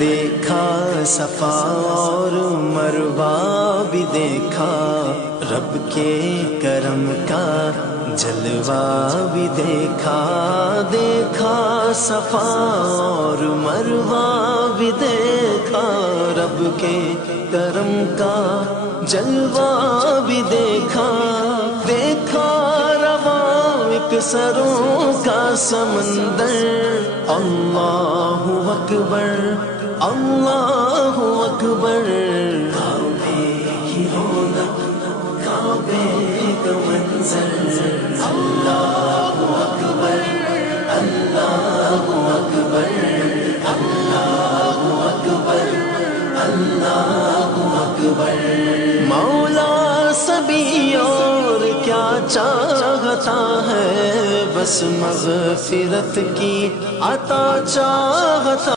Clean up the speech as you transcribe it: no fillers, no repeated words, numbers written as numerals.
دیکھا صفا اور مروہ بھی دیکھا، رب کے کرم کا جلوہ بھی دیکھا، دیکھا صفا اور مروہ بھی دیکھا، رب کے کرم کا جلوہ بھی دیکھا، دیکھا رواں ایک سروں کا سمندر، اللہ اکبر اللہ اکبر، کعبے کی رونق کعبے کا منظر، اللہ اکبر اللہ اکبر اللہ اکبر اللہ اکبر۔ مولا سبھی اور کیا چاہتا ہے، بس مغفرت کی عطا چاہتا